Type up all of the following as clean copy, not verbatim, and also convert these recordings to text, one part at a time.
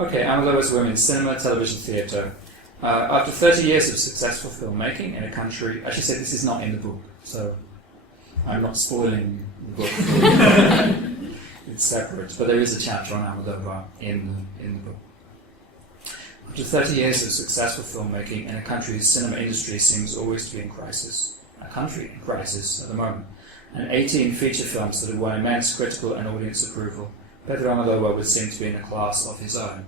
Okay, Almodovar's women, cinema, television, theatre. After 30 years of successful filmmaking in a country, I should say this is not in the book, so I'm not spoiling the book. It's separate, but there is a chapter on Almodovar in the book. After 30 years of successful filmmaking in a country whose cinema industry seems always to be in crisis, a country in crisis at the moment, and 18 feature films that have won immense critical and audience approval, Pedro Almodovar would seem to be in a class of his own.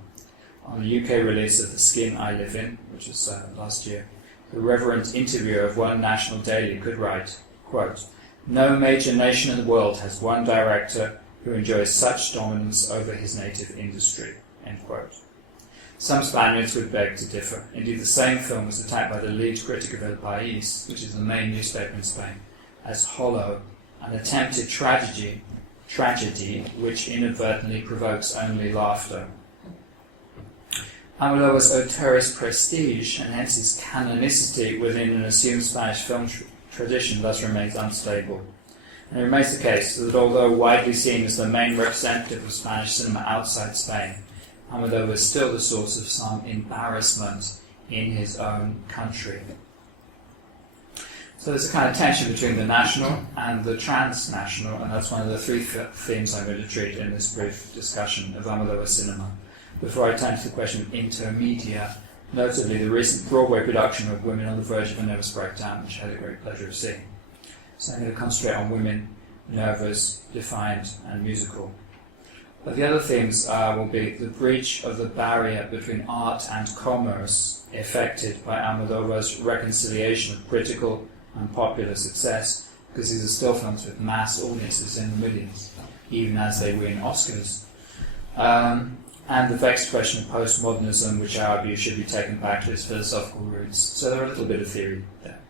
On the UK release of The Skin I Live In, which was last year, the reverent interviewer of one national daily could write, quote, "No major nation in the world has one director who enjoys such dominance over his native industry," end quote. Some Spaniards would beg to differ. Indeed, the same film was attacked by the lead critic of El País, which is the main newspaper in Spain, as hollow, an attempted tragedy which inadvertently provokes only laughter. Almodovar's auteurist prestige, and hence his canonicity within an assumed Spanish film tradition, thus remains unstable. And it remains the case that although widely seen as the main representative of Spanish cinema outside Spain, Almodovar is still the source of some embarrassment in his own country. So there's a kind of tension between the national and the transnational, and that's one of the three themes I'm going to treat in this brief discussion of Almodovar cinema. Before I turn to the question of intermedia, notably the recent Broadway production of Women on the Verge of a Nervous Breakdown, which I had a great pleasure of seeing. So I'm going to concentrate on women, nervous, defiant, and musical. But the other themes will be the breach of the barrier between art and commerce effected by Almodovar's reconciliation of critical and popular success, because these are still films with mass audiences in the millions, even as they win Oscars. And the vexed question of postmodernism, which I argue should be taken back to its philosophical roots. So there are a little bit of theory there.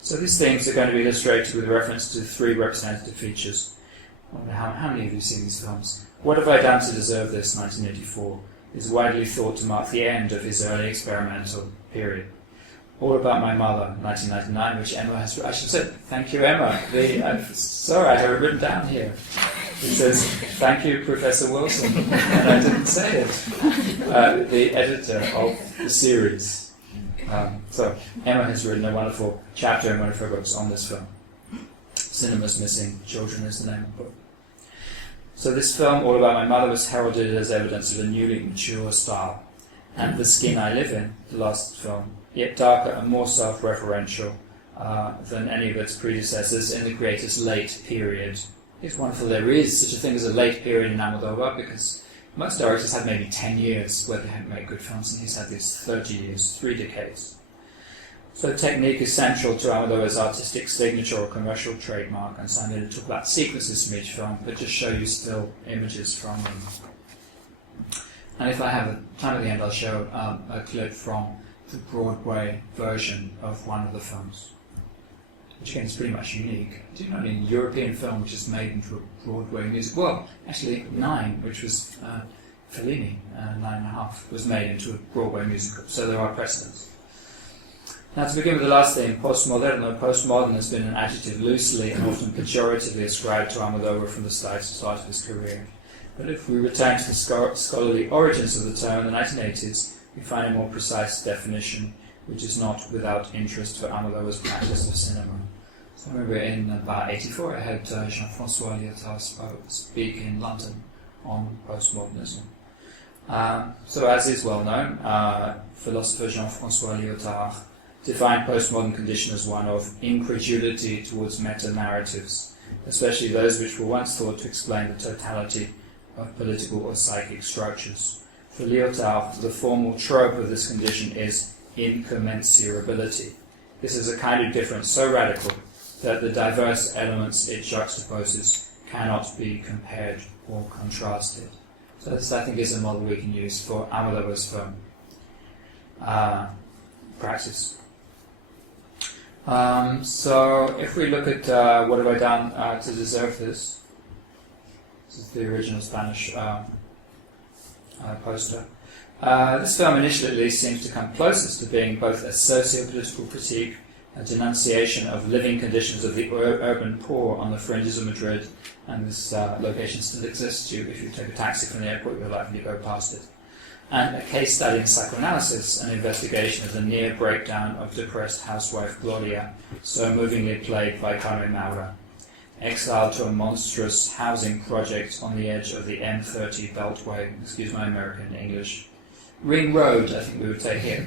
So these themes are going to be illustrated with reference to three representative features. I wonder how many of you have seen these films? What Have I Done to Deserve This, 1984, is widely thought to mark the end of his early experimental period. All About My Mother, 1999, which Emma has... I should say, thank you, Emma. I'm sorry, I have it written down here. It says, "Thank you, Professor Wilson," and I didn't say it. The editor of the series. So Emma has written a wonderful chapter in one of her books on this film. Cinema's Missing Children is the name of the book. So this film, All About My Mother, was heralded as evidence of a newly mature style. And The Skin I Live In, the last film, yet darker and more self-referential than any of its predecessors in the creator's late period. It's wonderful there is such a thing as a late period in Almodovar, because most directors had maybe 10 years where they hadn't made good films, and he's had these 30 years, 3 decades. So technique is central to Almodovar's artistic signature or commercial trademark, and so I'm going to talk about sequences from each film, but just show you still images from them. And if I have time at the end, I'll show a clip from the Broadway version of one of the films, which again is pretty much unique. Do you know, a European film which is made into a Broadway musical? Well, actually 9, which was Fellini, 9.5, was made into a Broadway musical, so there are precedents. Now, to begin with the last theme, postmoderno. Postmodern has been an adjective loosely and often pejoratively ascribed to Almodovar from the start of his career. But if we return to the scholarly origins of the term in the 1980s, we find a more precise definition, which is not without interest for Almodovar's practice of cinema. So I remember in about 1984 I heard Jean-François Lyotard speak in London on postmodernism. So as is well known, philosopher Jean-François Lyotard defined postmodern condition as one of incredulity towards meta-narratives, especially those which were once thought to explain the totality of political or psychic structures. For Lyotard, the formal trope of this condition is incommensurability. This is a kind of difference so radical that the diverse elements it juxtaposes cannot be compared or contrasted. So this, I think, is a model we can use for Almodovar's film practice. So if we look at What Have I Done to Deserve This? This is the original Spanish poster. This film initially at least seems to come closest to being both a socio-political critique, a denunciation of living conditions of the urban poor on the fringes of Madrid, and this location still exists. If you take a taxi from the airport, you're likely to go past it. and a case study in psychoanalysis, an investigation of the near breakdown of depressed housewife Gloria, so movingly played by Carmen Maura, exiled to a monstrous housing project on the edge of the M30 Beltway, excuse my American English, Ring Road, I think we would take here,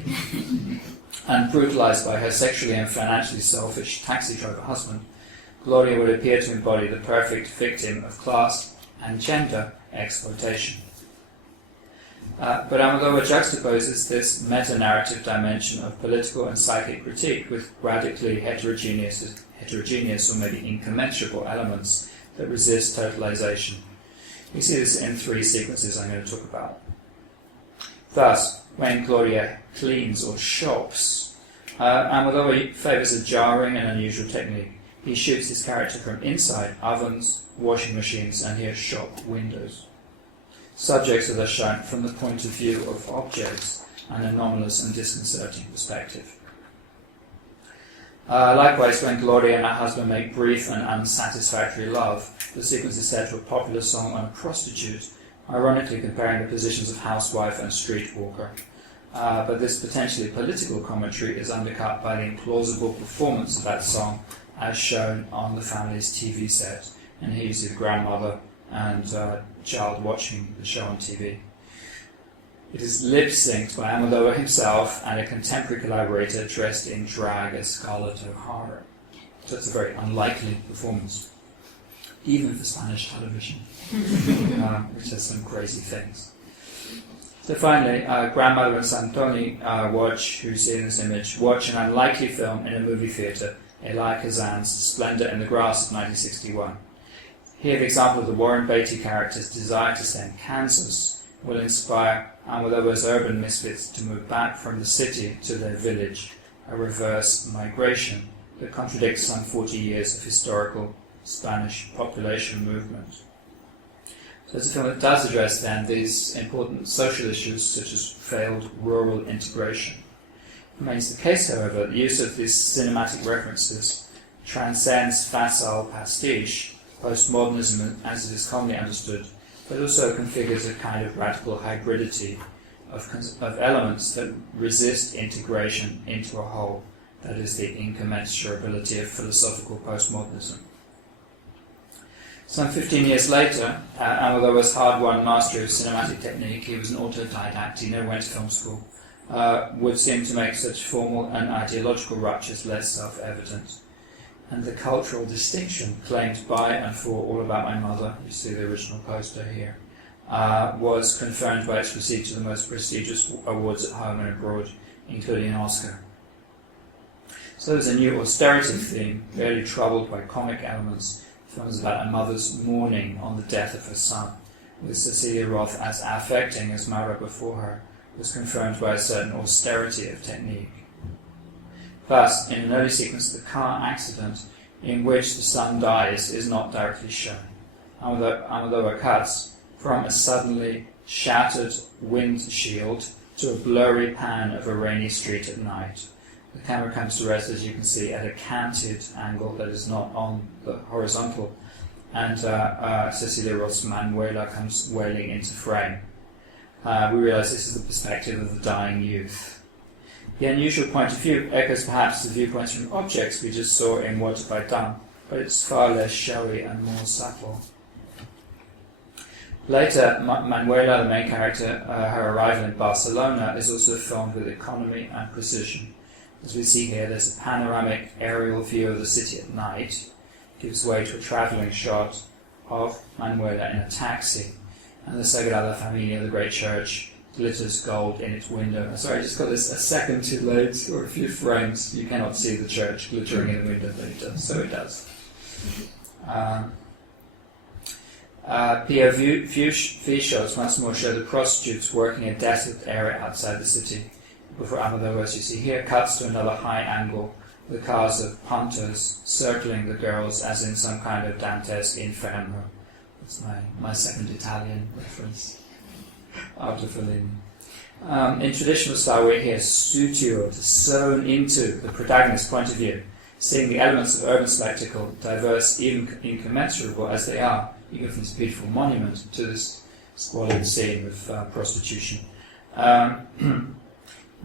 and brutalized by her sexually and financially selfish taxi driver husband, Gloria would appear to embody the perfect victim of class and gender exploitation. But Almodovar juxtaposes this meta-narrative dimension of political and psychic critique with radically heterogeneous or maybe incommensurable elements that resist totalization. We see this in three sequences I'm going to talk about. Thus, when Gloria cleans or shops, Almodovar favours a jarring and unusual technique. He shoots his character from inside ovens, washing machines, and here shop windows. Subjects are thus shown from the point of view of objects, an anomalous and disconcerting perspective. Likewise, when Gloria and her husband make brief and unsatisfactory love, the sequence is set to a popular song on a prostitute, ironically comparing the positions of housewife and streetwalker. But this potentially political commentary is undercut by the implausible performance of that song as shown on the family's TV set. And here you see the grandmother and child watching the show on TV. It is lip-synced by Almodovar himself and a contemporary collaborator dressed in drag as Scarlett O'Hara. So it's a very unlikely performance, even for Spanish television, which has some crazy things. So finally, grandmother and son Tony who you see in this image, watch an unlikely film in a movie theatre, Elia Kazan's Splendor in the Grass of 1961. Here, the example of the Warren Beatty character's desire to stay in Kansas will inspire Almodovar's urban misfits to move back from the city to their village, a reverse migration that contradicts some 40 years of historical Spanish population movement. So it's a film that does address then these important social issues such as failed rural integration. It remains the case, however, the use of these cinematic references transcends facile pastiche, postmodernism as it is commonly understood, but also configures a kind of radical hybridity of elements that resist integration into a whole, that is the incommensurability of philosophical postmodernism. Some 15 years later, Almodovar's hard-won mastery of cinematic technique, he was an autodidact, he never went to film school, would seem to make such formal and ideological ruptures less self-evident. And the cultural distinction claimed by and for All About My Mother, you see the original poster here, was confirmed by its receipt of the most prestigious awards at home and abroad, including an Oscar. So there's a new austerity theme, barely troubled by comic elements. The film is about a mother's mourning on the death of her son, with Cecilia Roth as affecting as Maura before her, was confirmed by a certain austerity of technique. Thus, in an early sequence, the car accident in which the son dies is not directly shown. Almodovar cuts from a suddenly shattered windshield to a blurry pan of a rainy street at night. The camera comes to rest, as you can see, at a canted angle that is not on the horizontal, and Cecilia Roth's Manuela comes wailing into frame. We realise this is the perspective of the dying youth. The unusual point of view echoes perhaps the viewpoints from objects we just saw in What Have I Done, but it's far less showy and more subtle. Later, Manuela, the main character, her arrival in Barcelona is also filmed with economy and precision. As we see here, there's a panoramic aerial view of the city at night, gives way to a travelling shot of Manuela in a taxi, and the Sagrada Familia, the great church, glitters gold in its window. Sorry, I just got this a second too late, or a few frames. You cannot see the church glittering in the window, but it does. So it does. POV shots once more show the prostitutes working a desolate area outside the city. Before Almodovar, as you see here, cuts to another high angle, the cars of punters circling the girls as in some kind of Dante's Inferno. That's my second Italian reference. After Fellini. In traditional style, we're here sutured, sewn into the protagonist's point of view, seeing the elements of urban spectacle, diverse, even incommensurable as they are, even from this beautiful monument to this squalid scene of prostitution,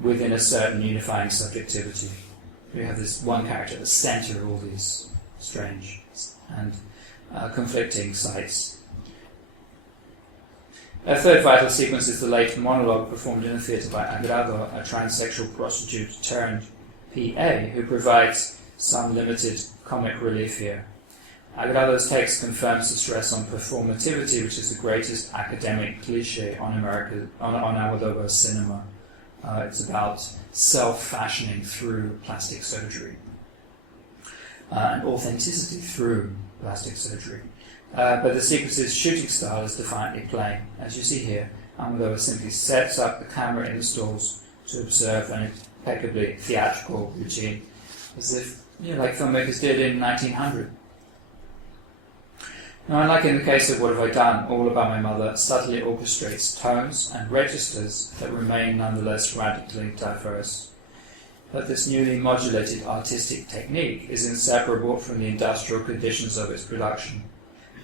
within a certain unifying subjectivity. We have this one character at the centre of all these strange and conflicting sites. A third vital sequence is the late monologue performed in a theatre by Agrado, a transsexual prostitute turned PA, who provides some limited comic relief here. Agrado's text confirms the stress on performativity, which is the greatest academic cliché on Almodovar's cinema. It's about self-fashioning through plastic surgery and authenticity through plastic surgery. But the sequence's shooting style is defiantly plain. As you see here, Almodovar simply sets up the camera in the stalls to observe an impeccably theatrical routine, as if, like filmmakers did in 1900. Now, unlike in the case of What Have I Done, All About My Mother subtly orchestrates tones and registers that remain nonetheless radically diverse. But this newly modulated artistic technique is inseparable from the industrial conditions of its production.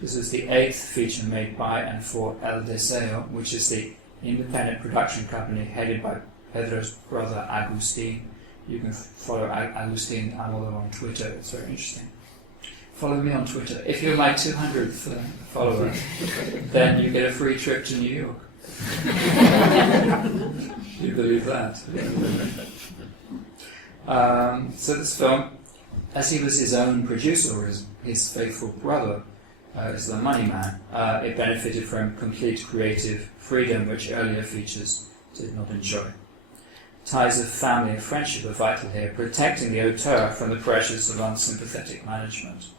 This is the 8th feature made by and for El Deseo, which is the independent production company headed by Pedro's brother Agustin. You can follow Agustin Almodovar on Twitter, it's very interesting. Follow me on Twitter. If you're my 200th follower, then you get a free trip to New York. You believe that? So this film, as he was his own producer, or his faithful brother, is the money man, it benefited from complete creative freedom, which earlier features did not enjoy. Ties of family and friendship are vital here, protecting the auteur from the pressures of unsympathetic management.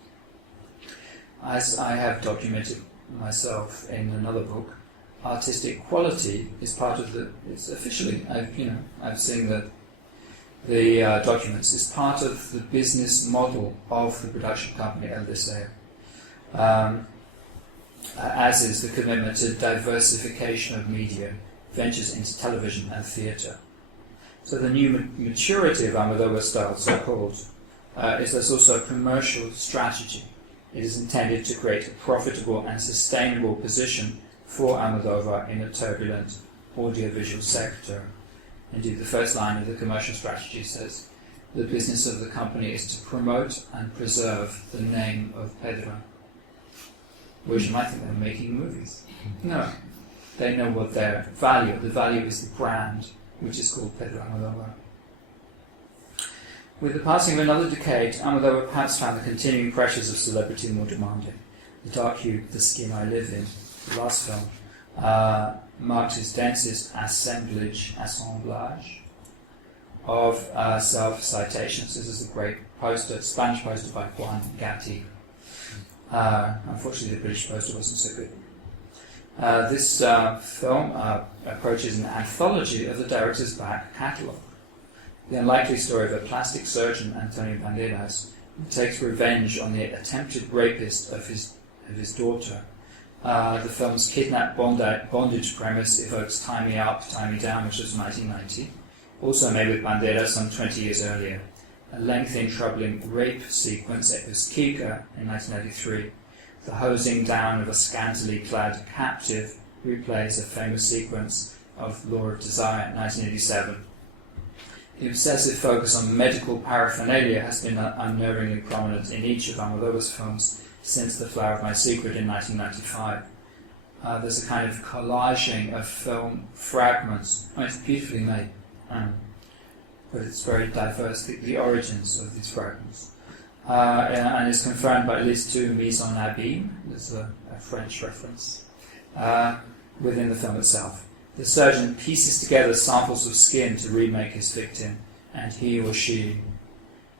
As I have documented myself in another book, artistic quality is part of the. It's officially, I've seen the documents. Is part of the business model of the production company El Deseo, as is the commitment to diversification of media, ventures into television and theatre. So the new maturity of Almodovar style, so-called, is thus also a commercial strategy. It is intended to create a profitable and sustainable position for Almodovar in a turbulent audiovisual sector. Indeed, the first line of the commercial strategy says, "The business of the company is to promote and preserve the name of Pedro." Which you might think they're making movies. No. They know what their value, the value is the brand, which is called Pedro Almodovar. With the passing of another decade, Almodovar perhaps found the continuing pressures of celebrity more demanding. The dark hue, The Skin I Live In, the last film, marked his densest assemblage of self-citations. This is a great poster, Spanish poster by Juan Gatti. Unfortunately, the British poster wasn't so good. This film approaches an anthology of the director's back catalogue. The unlikely story of a plastic surgeon, Antonio Banderas, who takes revenge on the attempted rapist of his daughter. The film's kidnap bondage premise evokes Tie Me Up, Tie Me Down, which was 1990, also made with Banderas some 20 years earlier. A lengthy and troubling rape sequence, it was Kika in 1993. The hosing down of a scantily clad captive replays a famous sequence of Law of Desire in 1987. The obsessive focus on medical paraphernalia has been unnervingly prominent in each of Almodovar's films since The Flower of My Secret in 1995. There's a kind of collaging of film fragments. It's beautifully made, but it's very diverse, the origins of these fragments. And is confirmed by at least 2 mise en abîme, there's a French reference, within the film itself. The surgeon pieces together samples of skin to remake his victim, and he or she,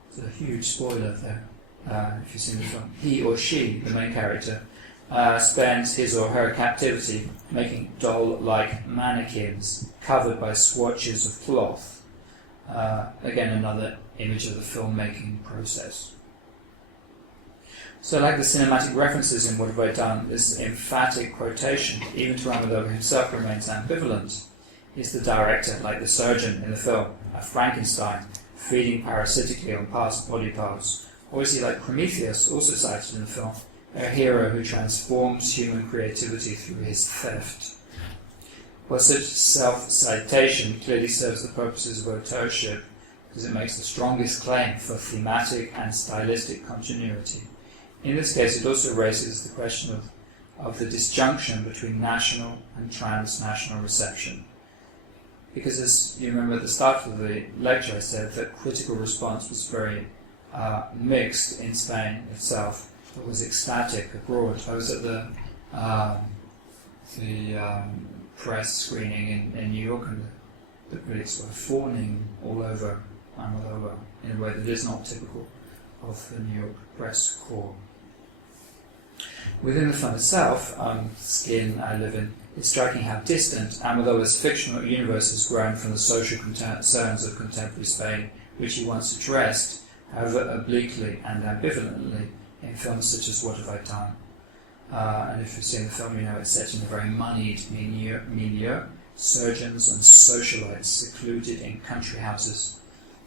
it's a huge spoiler there, if you've seen the film, he or she, the main character, spends his or her captivity making doll-like mannequins covered by swatches of cloth. Again, another image of the filmmaking process. So, like the cinematic references in What Have I Done, this emphatic quotation, even to Almodovar himself, remains ambivalent. Is the director, like the surgeon in the film, a Frankenstein, feeding parasitically on past body parts? Or is he like Prometheus, also cited in the film, a hero who transforms human creativity through his theft? Well, such self-citation clearly serves the purposes of authorship because it makes the strongest claim for thematic and stylistic continuity. In this case, it also raises the question of the disjunction between national and transnational reception. Because as you remember at the start of the lecture, I said that critical response was very mixed in Spain itself. It was ecstatic abroad. I was at the press screening in New York, and the critics were fawning all over Almodovar in a way that is not typical of the New York press corps. Within the film itself, Skin I Live In, it's striking how distant Almodovar's fictional universe has grown from the social concerns of contemporary Spain, which he once addressed, however obliquely and ambivalently, in films such as What Have I Done? And if you've seen the film, you know it's set in a very moneyed milieu, surgeons and socialites secluded in country houses.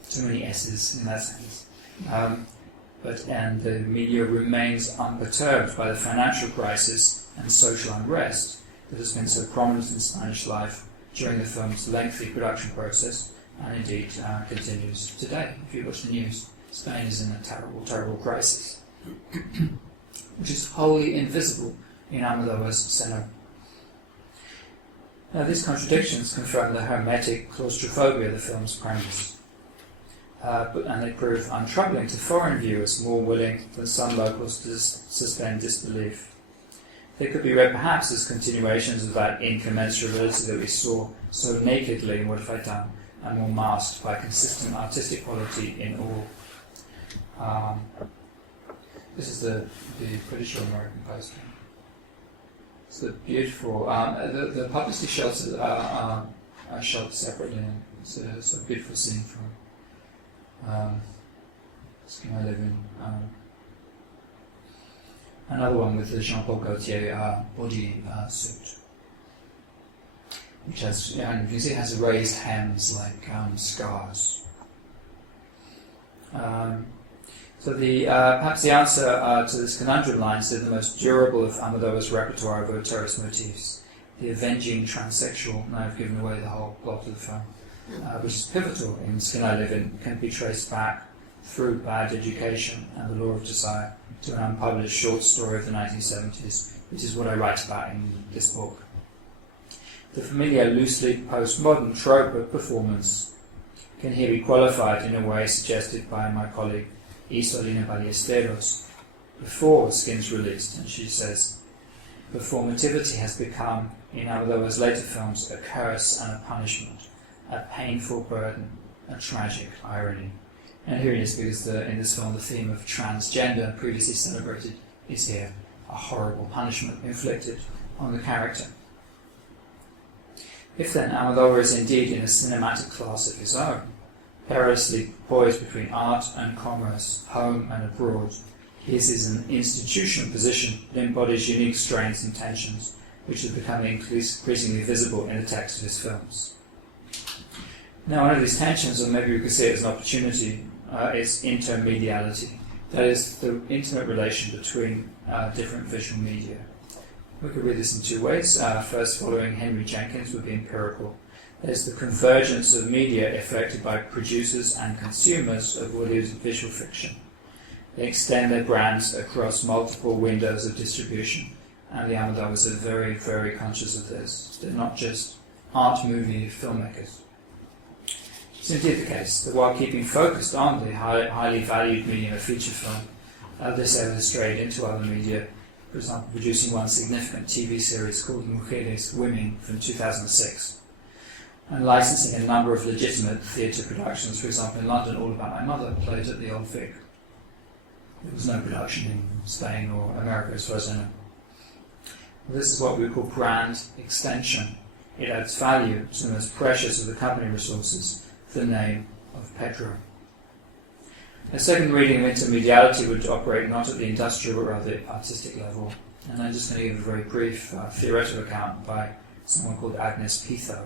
Too many S's in that sense. And the milieu remains unperturbed by the financial crisis and social unrest that has been so prominent in Spanish life during the film's lengthy production process, and indeed continues today. If you watch the news, Spain is in a terrible, terrible crisis, which is wholly invisible in Almodovar's cinema. Now, these contradictions confirm the hermetic claustrophobia of the film's premise, and they prove untroubling to foreign viewers more willing than some locals to suspend disbelief. They could be read perhaps as continuations of that incommensurability that we saw so nakedly in What Have I Done, and more masked by consistent artistic quality in all. This is the British or American poster. It's the beautiful. The publicity shots are shot separately. It's a beautiful scene from Skin I Live In. Another one with the Jean-Paul Gaultier body suit, which has, you can see, it has raised hems like scars. So perhaps the answer to this conundrum lies in the most durable of Almodovar's repertoire of auteurist motifs, the avenging transsexual. Now I've given away the whole plot of the film, which is pivotal in Skin I Live In, can be traced back through Bad Education and The Law of Desire to an unpublished short story of the 1970s, which is what I write about in this book. The familiar, loosely postmodern trope of performance can here be qualified in a way suggested by my colleague Isolina Ballesteros before Skin's released, and she says, performativity has become, in Almodovar's later films, a curse and a punishment, a painful burden, a tragic irony. And here it is, because in this film the theme of transgender, previously celebrated, is here a horrible punishment inflicted on the character. If then Almodovar is indeed in a cinematic class of his own, perilously poised between art and commerce, home and abroad, his is an institutional position that embodies unique strains and tensions, which are becoming increasingly visible in the text of his films. Now, one of these tensions, or maybe we could say it as an opportunity, is intermediality. That is, the intimate relation between different visual media. We could read this in two ways. First, following Henry Jenkins, would be empirical. There's the convergence of media affected by producers and consumers of audiovisual fiction. They extend their brands across multiple windows of distribution, and the Almodovars are very, very conscious of this. They're not just art movie filmmakers. It's indeed the case that while keeping focused on the highly valued medium of feature film, they sail straight into other media, for example, producing one significant TV series called Mujeres, Women, from 2006, and licensing a number of legitimate theatre productions. For example, in London, All About My Mother played at the Old Vic. There was no production in Spain or America, as far as I know. Well, this is what we call brand extension. It adds value to the most precious of the company resources, the name of Pedro. A second reading of intermediality would operate not at the industrial but rather the artistic level. And I'm just going to give a very brief theoretical account by someone called Agnes Pitho.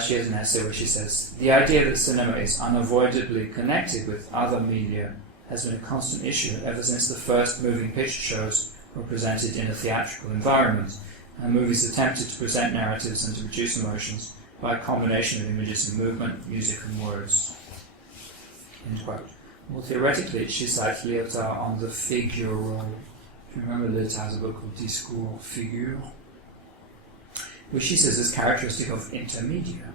She has an essay where she says, the idea that cinema is unavoidably connected with other media has been a constant issue ever since the first moving picture shows were presented in a theatrical environment, and movies attempted to present narratives and to produce emotions by a combination of images and movement, music and words. End quote. More theoretically, she cites Lyotard on the figure role. If you remember, Lyotard has a book called Discours Figure, which she says is characteristic of intermedia,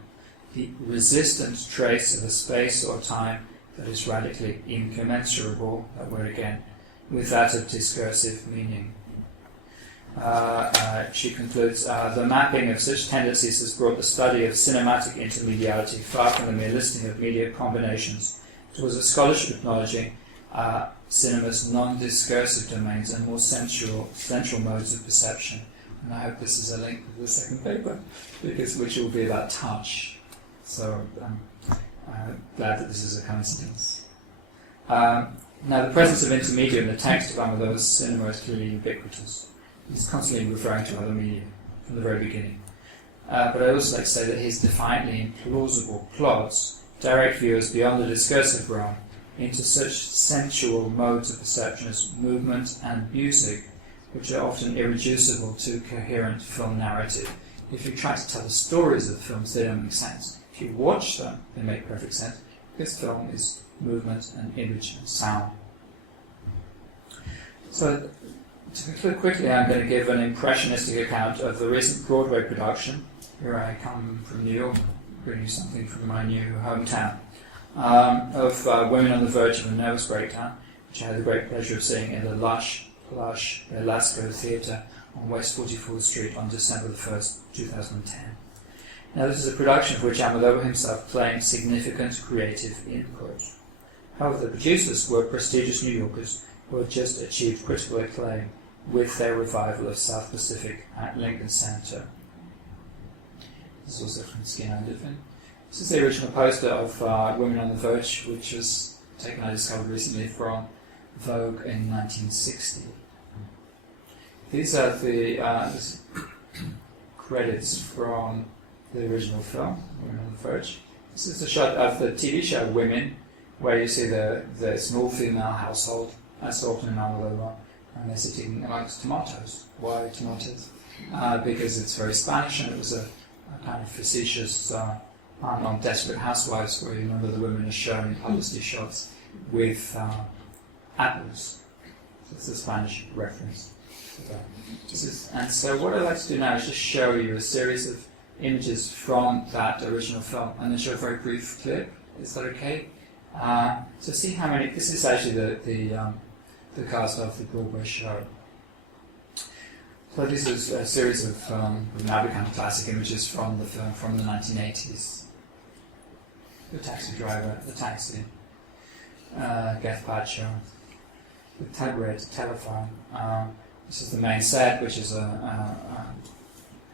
the resistant trace of a space or time that is radically incommensurable, that word again, with that of discursive meaning. She concludes, the mapping of such tendencies has brought the study of cinematic intermediality far from the mere listing of media combinations towards a scholarship acknowledging cinema's non-discursive domains and more central modes of perception. And I hope this is a link to the second paper, which will be about touch. So I'm glad that this is a coincidence. Now, the presence of intermedia in the text of Almodovar's cinema is clearly ubiquitous. He's constantly referring to other media from the very beginning. But I also like to say that his defiantly implausible plots direct viewers beyond the discursive realm into such sensual modes of perception as movement and music, which are often irreducible to coherent film narrative. If you try to tell the stories of the films, they don't make sense. If you watch them, they make perfect sense. This film is movement and image and sound. So, to conclude quickly, I'm going to give an impressionistic account of the recent Broadway production. Here I come from New York, bring you something from my new hometown, of Women on the Verge of a Nervous Breakdown, which I had the great pleasure of seeing in the lush, plush Velasco Theatre on West 44th Street on December the 1st, 2010. Now, this is a production for which Almodovar himself claimed significant creative input. However, the producers were prestigious New Yorkers who had just achieved critical acclaim with their revival of South Pacific at Lincoln Center. This is also from the skin I live in. This is the original poster of Women on the Verge, which was taken, I discovered recently, from Vogue in 1960. These are the credits from the original film, Women on the Verge. This is a shot of the TV show Women, where you see the small female household, as often in Almodovar, and they're sitting amongst tomatoes. Why tomatoes? Because it's very Spanish, and it was a kind of facetious on Desperate Housewives, where you remember the women are shown in publicity shots with apples. So it's a Spanish reference. And so what I'd like to do now is just show you a series of images from that original film, and then show a very brief clip. Is that okay? So see how many. This is actually the cast of the Broadway show. So this is a series of now become classic images from the film from the 1980s. The taxi driver, the taxi, Gazpacho, the red telephone. This is the main set, which is a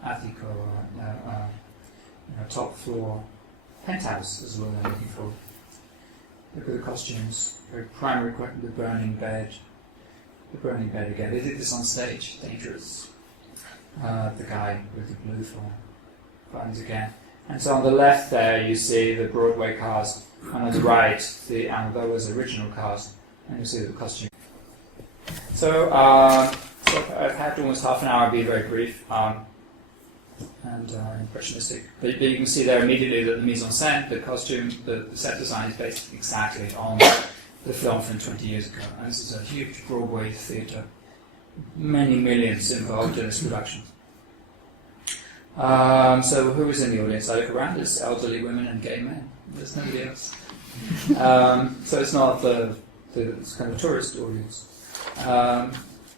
attico, top floor penthouse is what I'm looking for. Look at the costumes. Very primary equipment. The burning bed. The burning bed again. They did this on stage. Dangerous. The guy with the blue buttons again. And so on the left there you see the Broadway cast, and on the right the Almodovar's original cast, and you see the costume. So I've had almost half an hour. I'll be very brief and impressionistic. But you can see there immediately that the mise en scène, the costume, the set design is based exactly on the film from 20 years ago. And this is a huge Broadway theatre. Many millions involved in this production. So who is in the audience? I look around, there's elderly women and gay men. There's nobody else. So it's not the kind of tourist audience.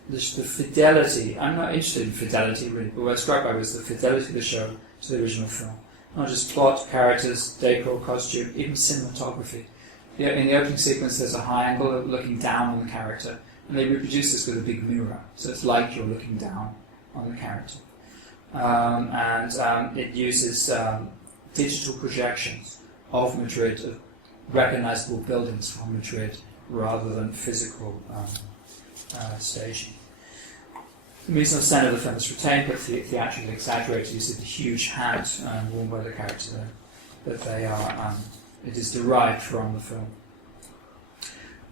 The fidelity, I'm not interested in fidelity really, but what I was struck by was the fidelity of the show to the original film. Not just plot, characters, decor, costume, even cinematography. In the opening sequence there's a high angle of looking down on the character, and they reproduce this with a big mirror, so it's like you're looking down on the character. And it uses digital projections of Madrid, of recognizable buildings from Madrid, rather than physical staging. The mise en scène of the film is retained, but theatrically exaggerated. You see the huge hat worn by the character there, but they are. It is derived from the film.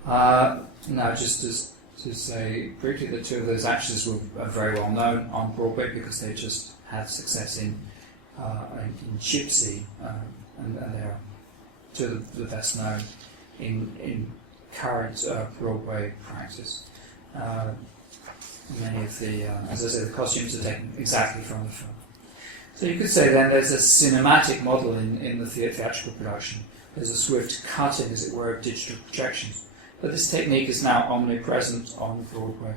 Now, just to say briefly that two of those actors were very well known on Broadway because they just had success in Gypsy, and they are two of the best known in current Broadway practice. Many of the, as I said, the costumes are taken exactly from the film. So you could say then there's a cinematic model in the theatrical production. There's a swift cutting, as it were, of digital projections. But this technique is now omnipresent on Broadway.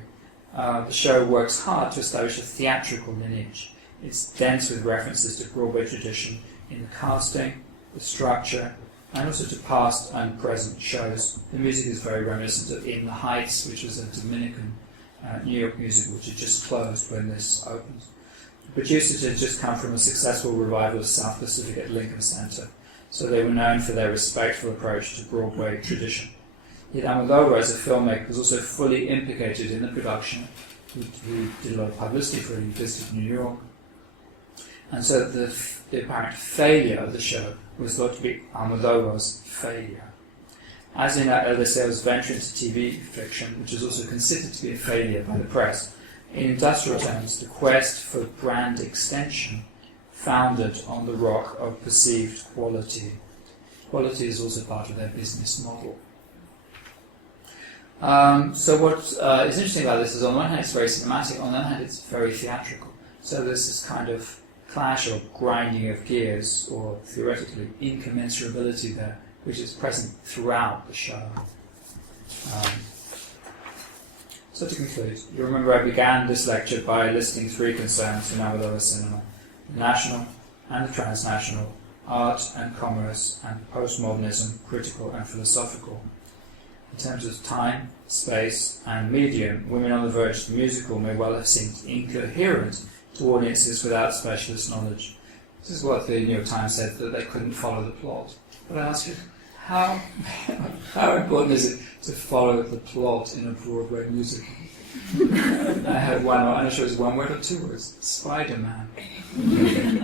The show works hard to establish a theatrical lineage. It's dense with references to Broadway tradition in the casting, the structure, and also to past and present shows. The music is very reminiscent of In the Heights, which was a Dominican New York musical which had just closed when this opened. The producers had just come from a successful revival of South Pacific at Lincoln Center, so they were known for their respectful approach to Broadway tradition. Yet Almodovar, as a filmmaker, was also fully implicated in the production. He did a lot of publicity for it. He visited New York. And so the apparent failure of the show was thought to be Almodovar's failure. As in Eliseu's venture into TV fiction, which is also considered to be a failure by the press, in industrial terms, the quest for brand extension founded on the rock of perceived quality. Quality is also part of their business model. So what is interesting about this is, on one hand, it's very cinematic, on the other hand, it's very theatrical. So there's this kind of clash or grinding of gears, or theoretically incommensurability there, which is present throughout the show. So to conclude, you remember I began this lecture by listing three concerns in Almodovar cinema: the national and the transnational, art and commerce, and postmodernism, critical and philosophical. In terms of time, space, and medium, Women on the Verge, the musical, may well have seemed incoherent to audiences without specialist knowledge. This is what the New York Times said, that they couldn't follow the plot. But I ask you, how important is it to follow the plot in a Broadway musical? I had one, I'm not sure it was one word or two words: Spider-Man.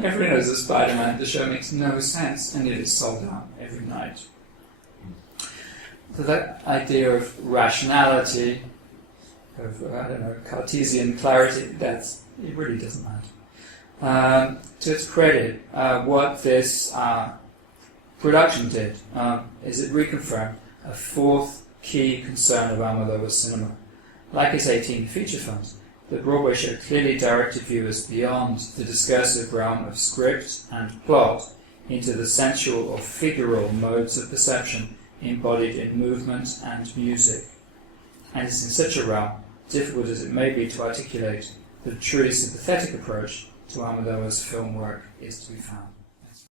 Everyone knows that Spider-Man, the show makes no sense, and yet it's sold out every night. So that idea of rationality, of, Cartesian clarity, it really doesn't matter. To its credit, what this production did is it reconfirmed a fourth key concern of Almodovar's cinema. Like his 18 feature films, the Broadway show clearly directed viewers beyond the discursive realm of script and plot into the sensual or figural modes of perception embodied in movement and music. And it's in such a realm, difficult as it may be to articulate, that a truly sympathetic approach to Almodovar's film work is to be found.